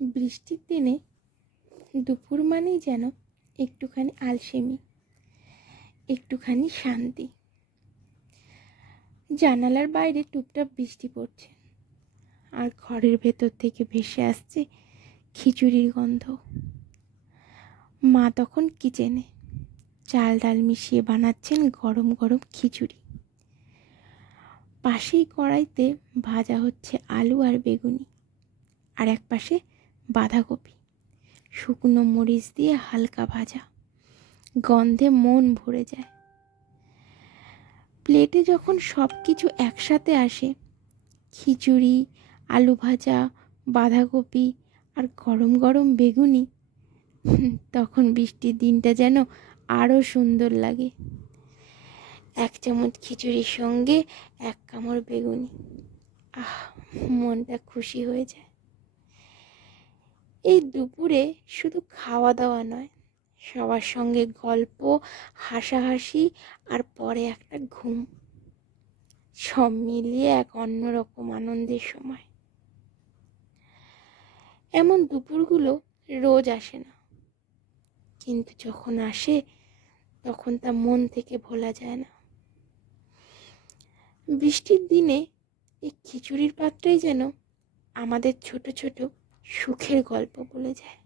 বৃষ্টির দিনে দুপুর মানেই যেন একটুখানি আলসেমি, একটুখানি শান্তি। জানালার বাইরে টুপটাপ বৃষ্টি পড়ছে, আর ঘরের ভেতর থেকে ভেসে আসছে খিচুড়ির গন্ধ। মা তখন কিচেনে চাল ডাল মিশিয়ে বানাচ্ছেন গরম গরম খিচুড়ি। পাশেই কড়াইতে ভাজা হচ্ছে আলু আর বেগুনি, আর এক পাশে বাঁধাকপি শুকনো মরিচ দিয়ে হালকা ভাজা। গন্ধে মন ভরে যায়। প্লেটে যখন সব কিছু একসাথে আসে, খিচুড়ি, আলু ভাজা, বাঁধাকপি আর গরম গরম বেগুনি, তখন বৃষ্টির দিনটা যেন আরও সুন্দর লাগে। এক চামচ খিচুড়ির সঙ্গে এক কামড় বেগুনি, মনটা খুশি হয়ে যায়। এই দুপুরে শুধু খাওয়া দাওয়া নয়, সবার সঙ্গে গল্প, হাসাহাসি আর পরে একটা ঘুম, সব মিলিয়ে এক অন্যরকম আনন্দের সময়। এমন দুপুরগুলো রোজ আসে না, কিন্তু যখন আসে তখন তা মন থেকে ভোলা যায় না। বৃষ্টির দিনে এই খিচুড়ির পাত্রই যেন আমাদের ছোট ছোট সুখের গল্প বলে যায়।